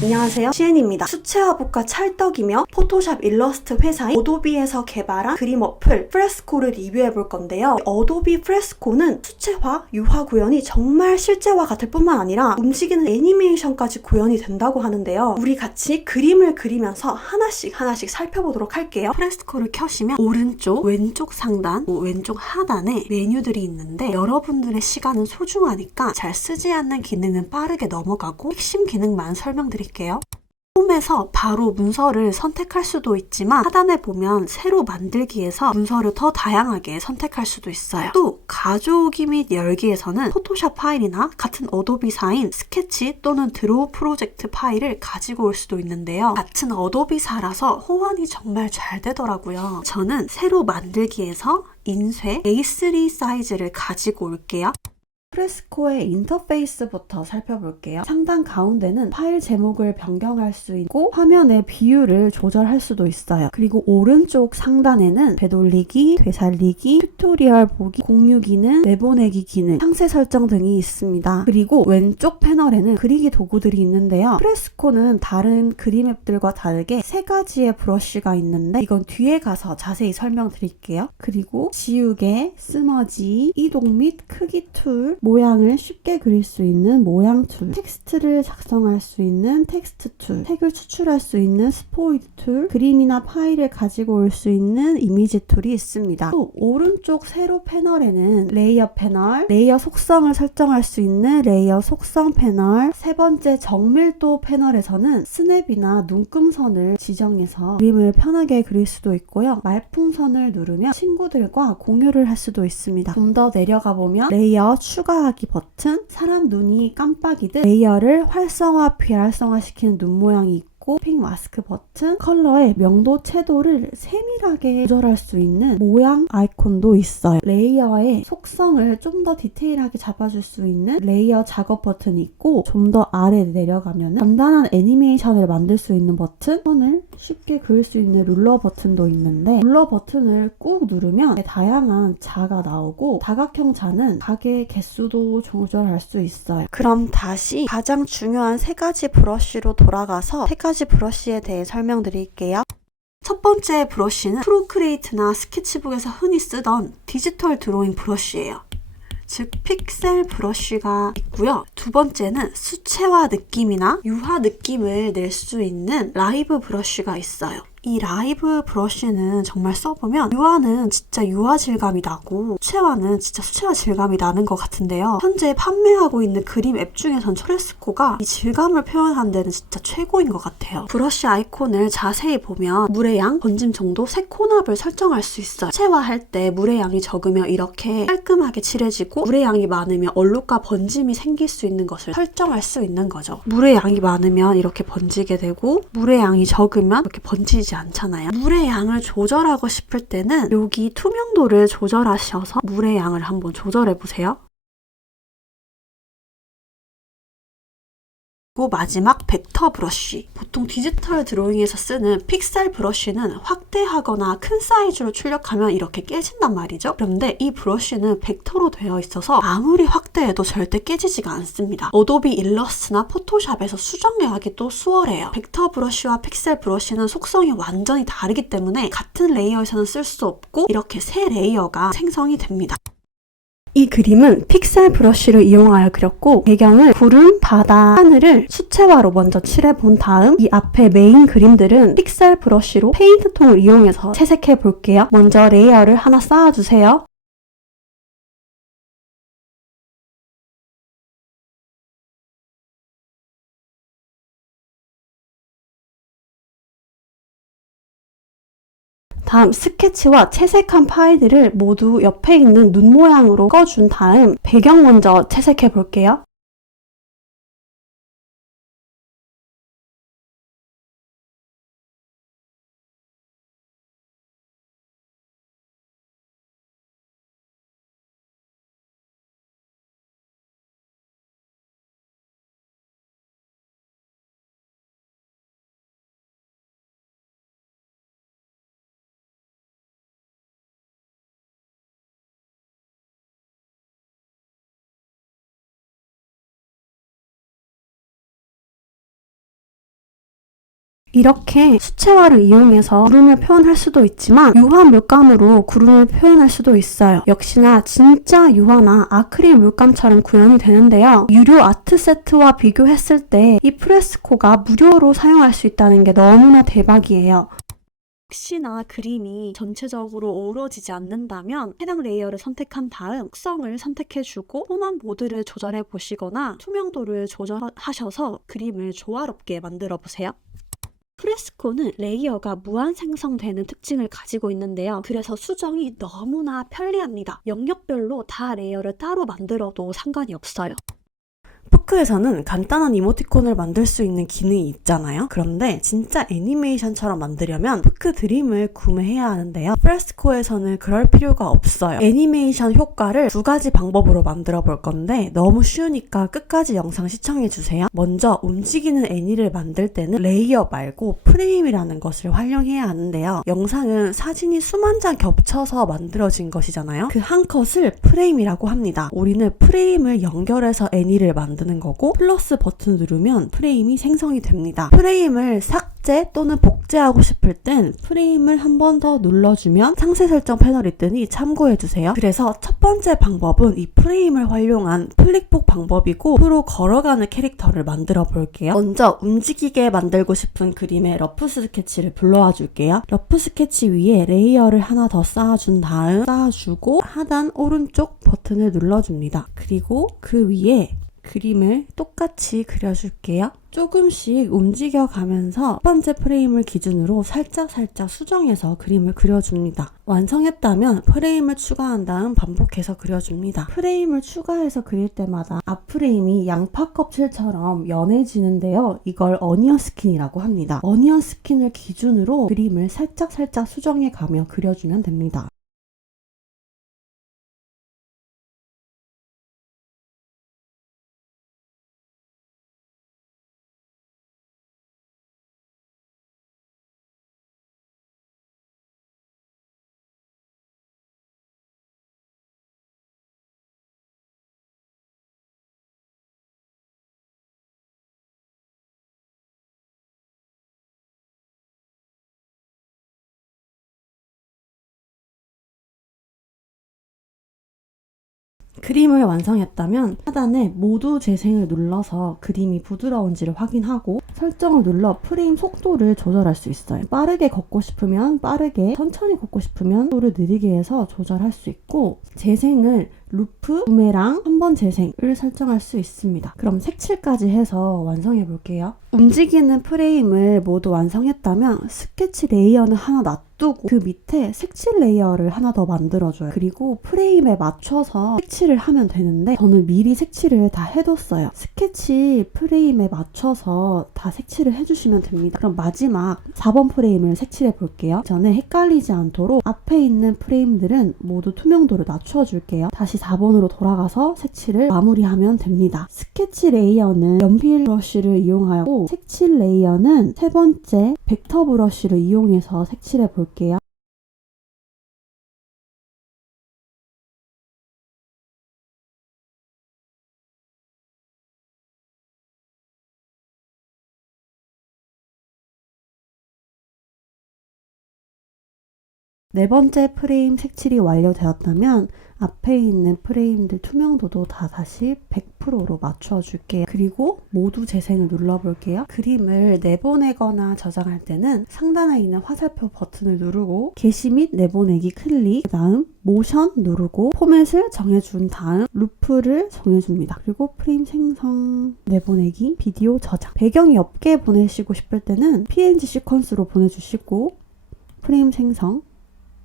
안녕하세요, 시엔입니다. 수채화복과 찰떡이며 포토샵 일러스트 회사인 어도비에서 개발한 그림 어플 프레스코를 리뷰해볼 건데요. 어도비 프레스코는 수채화, 유화 구현이 정말 실제와 같을 뿐만 아니라 움직이는 애니메이션까지 구현이 된다고 하는데요. 우리 같이 그림을 그리면서 하나씩 살펴보도록 할게요. 프레스코를 켜시면 오른쪽, 왼쪽 상단, 왼쪽 하단에 메뉴들이 있는데 여러분들의 시간은 소중하니까 잘 쓰지 않는 기능은 빠르게 넘어가고 핵심 기능만 설명드릴게요. 홈에서 바로 문서를 선택할 수도 있지만 하단에 보면 새로 만들기에서 문서를 더 다양하게 선택할 수도 있어요. 또 가져오기 및 열기에서는 포토샵 파일이나 같은 어도비사인 스케치 또는 드로우 프로젝트 파일을 가지고 올 수도 있는데요. 같은 어도비사라서 호환이 정말 잘 되더라고요. 저는 새로 만들기에서 인쇄 A3 사이즈를 가지고 올게요. 프레스코의 인터페이스부터 살펴볼게요. 상단 가운데는 파일 제목을 변경할 수 있고 화면의 비율을 조절할 수도 있어요. 그리고 오른쪽 상단에는 되돌리기, 되살리기, 튜토리얼 보기, 공유 기능, 내보내기 기능, 상세 설정 등이 있습니다. 그리고 왼쪽 패널에는 그리기 도구들이 있는데요. 프레스코는 다른 그림 앱들과 다르게 세 가지의 브러쉬가 있는데 이건 뒤에 가서 자세히 설명드릴게요. 그리고 지우개, 스머지, 이동 및 크기 툴, 모양을 쉽게 그릴 수 있는 모양 툴, 텍스트를 작성할 수 있는 텍스트 툴, 색을 추출할 수 있는 스포이드 툴, 그림이나 파일을 가지고 올 수 있는 이미지 툴이 있습니다. 또 오른쪽 세로 패널에는 레이어 패널, 레이어 속성을 설정할 수 있는 레이어 속성 패널, 세 번째 정밀도 패널에서는 스냅이나 눈금선을 지정해서 그림을 편하게 그릴 수도 있고요. 말풍선을 누르면 친구들과 공유를 할 수도 있습니다. 좀 더 내려가 보면 레이어 추가하기 버튼, 사람 눈이 깜빡이듯 레이어를 활성화, 비활성화시키는 눈 모양이 있고 핑 마스크 버튼, 컬러의 명도, 채도를 세밀하게 조절할 수 있는 모양 아이콘도 있어요. 레이어의 속성을 좀 더 디테일하게 잡아줄 수 있는 레이어 작업 버튼이 있고 좀 더 아래 내려가면 간단한 애니메이션을 만들 수 있는 버튼, 선을 쉽게 그릴 수 있는 룰러 버튼도 있는데 룰러 버튼을 꾹 누르면 다양한 자가 나오고 다각형 자는 각의 개수도 조절할 수 있어요. 그럼 다시 가장 중요한 세 가지 브러쉬로 돌아가서 세 가지 브러쉬에 대해 설명드릴게요. 첫 번째 브러쉬는 프로크리에이트나 스케치북에서 흔히 쓰던 디지털 드로잉 브러쉬예요. 즉 픽셀 브러쉬가 있고요. 두 번째는 수채화 느낌이나 유화 느낌을 낼 수 있는 라이브 브러쉬가 있어요. 이 라이브 브러쉬는 정말 써보면 유화는 진짜 유화 질감이 나고 수채화는 진짜 수채화 질감이 나는 것 같은데요. 현재 판매하고 있는 그림 앱 중에선 프레스코가 이 질감을 표현하는 데는 진짜 최고인 것 같아요. 브러쉬 아이콘을 자세히 보면 물의 양, 번짐 정도, 색 혼합을 설정할 수 있어요. 수채화할 때 물의 양이 적으면 이렇게 깔끔하게 칠해지고 물의 양이 많으면 얼룩과 번짐이 생길 수 있는 것을 설정할 수 있는 거죠. 물의 양이 많으면 이렇게 번지게 되고 물의 양이 적으면 이렇게 번지지 않잖아요. 물의 양을 조절하고 싶을 때는 여기 투명도를 조절하셔서 물의 양을 한번 조절해 보세요. 그리고 마지막 벡터 브러쉬. 보통 디지털 드로잉에서 쓰는 픽셀 브러쉬는 확대하거나 큰 사이즈로 출력하면 이렇게 깨진단 말이죠. 그런데 이 브러쉬는 벡터로 되어 있어서 아무리 확대해도 절대 깨지지가 않습니다. 어도비 일러스트나 포토샵에서 수정하기도 수월해요. 벡터 브러쉬와 픽셀 브러쉬는 속성이 완전히 다르기 때문에 같은 레이어에서는 쓸 수 없고 이렇게 세 레이어가 생성이 됩니다. 이 그림은 픽셀 브러쉬를 이용하여 그렸고 배경을 구름, 바다, 하늘을 수채화로 먼저 칠해본 다음 이 앞에 메인 그림들은 픽셀 브러쉬로 페인트통을 이용해서 채색해 볼게요. 먼저 레이어를 하나 쌓아주세요. 다음 스케치와 채색한 파일들을 모두 옆에 있는 눈 모양으로 꺼준 다음 배경 먼저 채색해 볼게요. 이렇게 수채화를 이용해서 구름을 표현할 수도 있지만 유화 물감으로 구름을 표현할 수도 있어요. 역시나 진짜 유화나 아크릴 물감처럼 구현이 되는데요. 유료 아트 세트와 비교했을 때 이 프레스코가 무료로 사용할 수 있다는 게 너무나 대박이에요. 혹시나 그림이 전체적으로 어우러지지 않는다면 해당 레이어를 선택한 다음 특성을 선택해주고 톤업 모드를 조절해 보시거나 투명도를 조절하셔서 그림을 조화롭게 만들어 보세요. 프레스코는 레이어가 무한 생성되는 특징을 가지고 있는데요. 그래서 수정이 너무나 편리합니다. 영역별로 다 레이어를 따로 만들어도 상관이 없어요. 포크에서는 간단한 이모티콘을 만들 수 있는 기능이 있잖아요. 그런데 진짜 애니메이션처럼 만들려면 포크 드림을 구매해야 하는데요. 프레스코에서는 그럴 필요가 없어요. 애니메이션 효과를 두 가지 방법으로 만들어 볼 건데 너무 쉬우니까 끝까지 영상 시청해주세요. 먼저 움직이는 애니를 만들 때는 레이어 말고 프레임이라는 것을 활용해야 하는데요. 영상은 사진이 수만 장 겹쳐서 만들어진 것이잖아요. 그 한 컷을 프레임이라고 합니다. 우리는 프레임을 연결해서 애니를 만드는 거고 플러스 버튼을 누르면 프레임이 생성이 됩니다. 프레임을 삭제 또는 복제하고 싶을 땐 프레임을 한 번 더 눌러주면 상세 설정 패널이 뜨니 참고해주세요. 그래서 첫 번째 방법은 이 프레임을 활용한 플릭북 방법이고 앞으로 걸어가는 캐릭터를 만들어 볼게요. 먼저 움직이게 만들고 싶은 그림의 러프 스케치를 불러와 줄게요. 러프 스케치 위에 레이어를 하나 더 쌓아준 다음 쌓아주고 하단 오른쪽 버튼을 눌러줍니다. 그리고 그 위에 그림을 똑같이 그려줄게요. 조금씩 움직여가면서 첫 번째 프레임을 기준으로 살짝 수정해서 그림을 그려줍니다. 완성했다면 프레임을 추가한 다음 반복해서 그려줍니다. 프레임을 추가해서 그릴 때마다 앞 프레임이 양파 껍질처럼 연해지는데요. 이걸 어니언 스킨이라고 합니다. 어니언 스킨을 기준으로 그림을 살짝 수정해가며 그려주면 됩니다. 그림을 완성했다면 하단에 모두 재생을 눌러서 그림이 부드러운지를 확인하고 설정을 눌러 프레임 속도를 조절할 수 있어요. 빠르게 걷고 싶으면 빠르게, 천천히 걷고 싶으면 속도를 느리게 해서 조절할 수 있고 재생을 루프, 부메랑, 한 번 재생을 설정할 수 있습니다. 그럼 색칠까지 해서 완성해 볼게요. 움직이는 프레임을 모두 완성했다면 스케치 레이어는 하나 놔두고 그 밑에 색칠 레이어를 하나 더 만들어줘요. 그리고 프레임에 맞춰서 색칠을 하면 되는데 저는 미리 색칠을 다 해뒀어요. 스케치 프레임에 맞춰서 다 색칠을 해주시면 됩니다. 그럼 마지막 4번 프레임을 색칠해 볼게요. 전에 헷갈리지 않도록 앞에 있는 프레임들은 모두 투명도를 낮춰줄게요. 다시 4번으로 돌아가서 색칠을 마무리하면 됩니다. 스케치 레이어는 연필 브러쉬를 이용하였고 색칠 레이어는 세 번째 벡터 브러쉬를 이용해서 색칠해 볼게요. 네 번째 프레임 색칠이 완료되었다면 앞에 있는 프레임들 투명도도 다 다시 100%로 맞춰줄게요. 그리고 모두 재생을 눌러볼게요. 그림을 내보내거나 저장할 때는 상단에 있는 화살표 버튼을 누르고 게시 및 내보내기 클릭, 그 다음 모션 누르고 포맷을 정해준 다음 루프를 정해줍니다. 그리고 프레임 생성, 내보내기, 비디오 저장. 배경이 없게 보내시고 싶을 때는 PNG 시퀀스로 보내주시고 프레임 생성,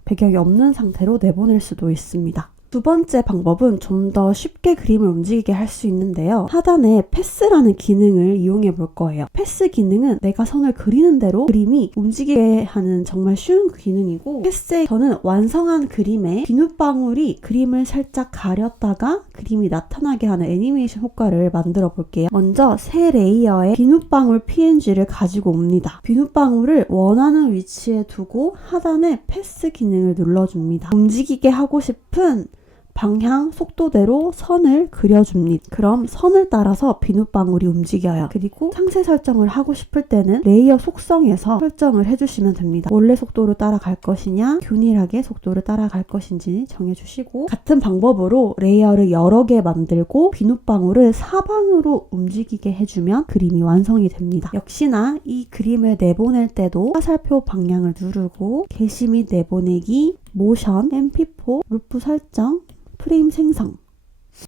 배경이 없는 상태로 내보낼 수도 있습니다. 두 번째 방법은 좀 더 쉽게 그림을 움직이게 할 수 있는데요. 하단에 패스라는 기능을 이용해 볼 거예요. 패스 기능은 내가 선을 그리는 대로 그림이 움직이게 하는 정말 쉬운 기능이고 패스에 저는 완성한 그림에 비눗방울이 그림을 살짝 가렸다가 그림이 나타나게 하는 애니메이션 효과를 만들어 볼게요. 먼저 새 레이어에 비눗방울 PNG를 가지고 옵니다. 비눗방울을 원하는 위치에 두고 하단에 패스 기능을 눌러줍니다. 움직이게 하고 싶은 방향, 속도대로 선을 그려줍니다. 그럼 선을 따라서 비눗방울이 움직여요. 그리고 상세 설정을 하고 싶을 때는 레이어 속성에서 설정을 해주시면 됩니다. 원래 속도로 따라갈 것이냐, 균일하게 속도를 따라갈 것인지 정해주시고, 같은 방법으로 레이어를 여러 개 만들고 비눗방울을 사방으로 움직이게 해주면 그림이 완성이 됩니다. 역시나 이 그림을 내보낼 때도 화살표 방향을 누르고 게시 및 내보내기, 모션, MP4, 루프 설정, 프레임 생성.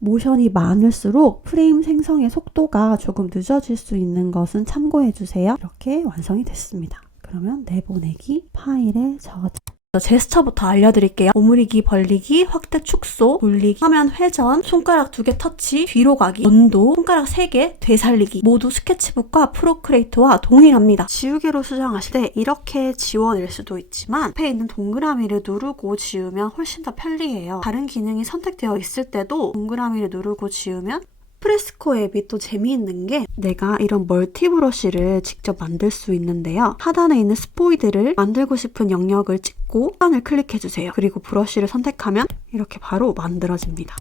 모션이 많을수록 프레임 생성의 속도가 조금 늦어질 수 있는 것은 참고해주세요. 이렇게 완성이 됐습니다. 그러면 내보내기, 파일에 저장. 제스처부터 알려드릴게요. 오므리기, 벌리기, 확대, 축소, 돌리기, 화면 회전, 손가락 2개 터치, 뒤로 가기, 연도, 손가락 3개, 되살리기 모두 스케치북과 프로크리에이터와 동일합니다. 지우개로 수정하실 때 이렇게 지워낼 수도 있지만 앞에 있는 동그라미를 누르고 지우면 훨씬 더 편리해요. 다른 기능이 선택되어 있을 때도 동그라미를 누르고 지우면 프레스코 앱이 또 재미있는 게 내가 이런 멀티 브러쉬를 직접 만들 수 있는데요. 하단에 있는 스포이드를 만들고 싶은 영역을 찍고 하단을 클릭해주세요. 그리고 브러쉬를 선택하면 이렇게 바로 만들어집니다.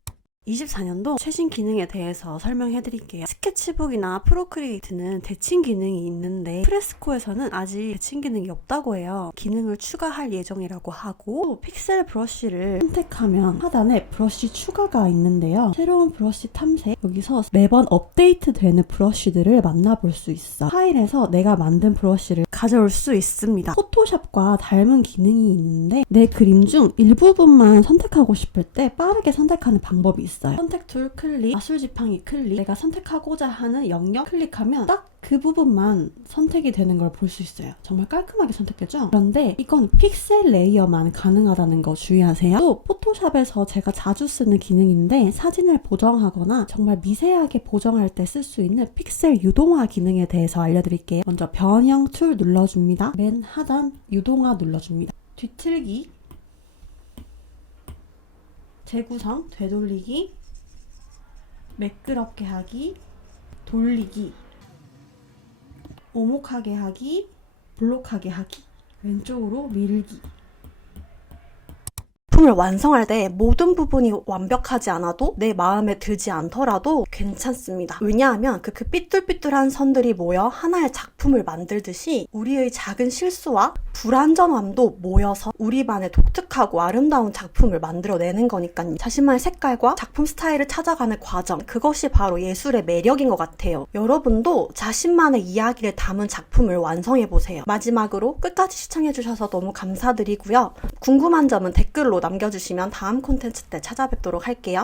24년도 최신 기능에 대해서 설명해드릴게요. 스케치북이나 프로크리에이트는 대칭 기능이 있는데 프레스코에서는 아직 대칭 기능이 없다고 해요. 기능을 추가할 예정이라고 하고, 또 픽셀 브러쉬를 선택하면 하단에 브러쉬 추가가 있는데요. 새로운 브러쉬 탐색, 여기서 매번 업데이트되는 브러쉬들을 만나볼 수 있어. 파일에서 내가 만든 브러쉬를 가져올 수 있습니다. 포토샵과 닮은 기능이 있는데 내 그림 중 일부분만 선택하고 싶을 때 빠르게 선택하는 방법이 있어요. 선택 툴 클릭, 마술 지팡이 클릭, 내가 선택하고자 하는 영역 클릭하면 딱 그 부분만 선택이 되는 걸 볼 수 있어요. 정말 깔끔하게 선택되죠? 그런데 이건 픽셀 레이어만 가능하다는 거 주의하세요. 또 포토샵에서 제가 자주 쓰는 기능인데 사진을 보정하거나 정말 미세하게 보정할 때 쓸 수 있는 픽셀 유동화 기능에 대해서 알려드릴게요. 먼저 변형 툴 눌러줍니다. 맨 하단 유동화 눌러줍니다. 뒤틀기, 재구성, 되돌리기, 매끄럽게 하기, 돌리기, 오목하게 하기, 블록하게 하기, 왼쪽으로 밀기. 작품을 완성할 때 모든 부분이 완벽하지 않아도 내 마음에 들지 않더라도 괜찮습니다. 왜냐하면 그 삐뚤삐뚤한 선들이 모여 하나의 작품을 만들듯이 우리의 작은 실수와 불완전함도 모여서 우리만의 독특하고 아름다운 작품을 만들어내는 거니까요. 자신만의 색깔과 작품 스타일을 찾아가는 과정, 그것이 바로 예술의 매력인 것 같아요. 여러분도 자신만의 이야기를 담은 작품을 완성해보세요. 마지막으로 끝까지 시청해주셔서 너무 감사드리고요. 궁금한 점은 댓글로 남겨주시면 다음 콘텐츠 때 찾아뵙도록 할게요.